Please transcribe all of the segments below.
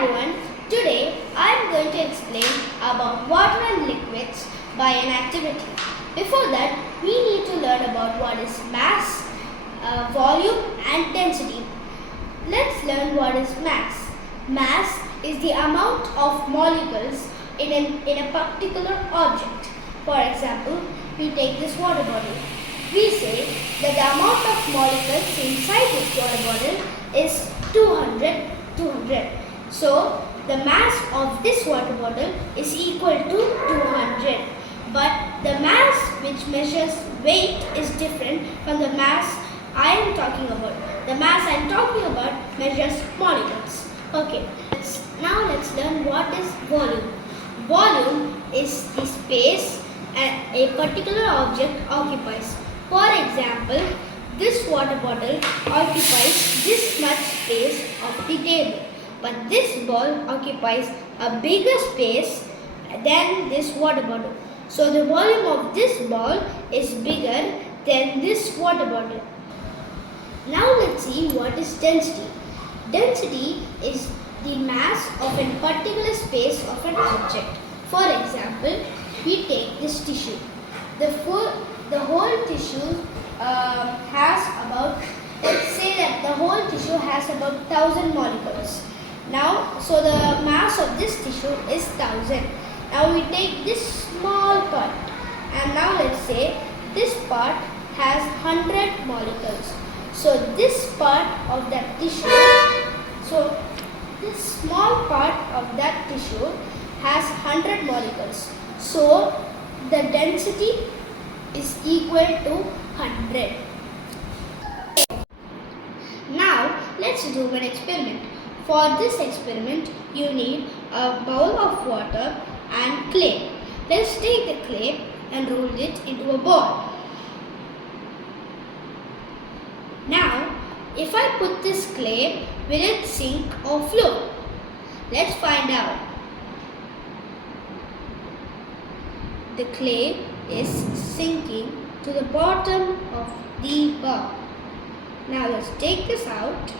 everyone, today I am going to explain about water and liquids by an activity. Before that, we need to learn about what is mass, volume and density. Let's learn what is mass. Mass is the amount of molecules in a particular object. For example, we take this water bottle. We say that the amount of molecules inside this water bottle is 200. So, the mass of this water bottle is equal to 200. But the mass which measures weight is different from the mass I am talking about. The mass I am talking about measures molecules. Okay, now let's learn what is volume. Volume is the space a particular object occupies. For example, this water bottle occupies this much space of the table, but this ball occupies a bigger space than this water bottle. So the volume of this ball is bigger than this water bottle. Now let's see what is density. Density is the mass of a particular space of an object. For example, we take this tissue. The whole tissue has about, let's say that the whole tissue has about 1000 molecules. Now, so the mass of this tissue is 1000. Now we take this small part, and now let's say this part has 100 molecules. So this part of that tissue, so this small part of that tissue has 100 molecules. So the density is equal to 100. Now let's do an experiment. For this experiment, you need a bowl of water and clay. Let's take the clay and roll it into a ball. Now, if I put this clay, will it sink or float? Let's find out. The clay is sinking to the bottom of the ball. Now let's take this out.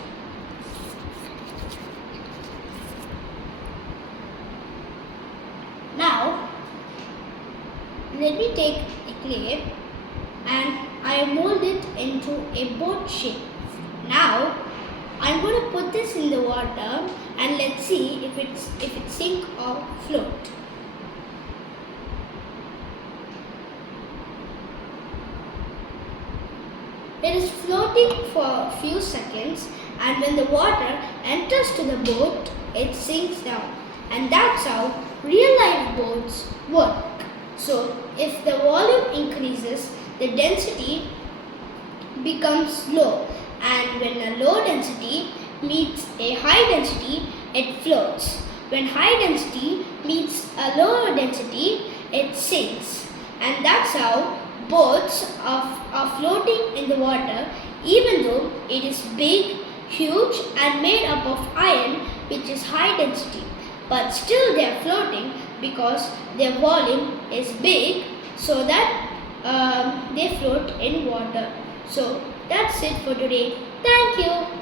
Now, let me take the clay and I mold it into a boat shape. Now, I'm going to put this in the water and let's see if it sink or float. It is floating for a few seconds, and when the water enters to the boat, it sinks down. And that's how real life boats work. So, if the volume increases, the density becomes low, and when a low density meets a high density, it floats. When high density meets a lower density, it sinks. And that's how boats are floating in the water, even though it is big, huge and made up of iron, which is high density. But still they are floating because their volume is big, so that they float in water. So that's it for today. Thank you.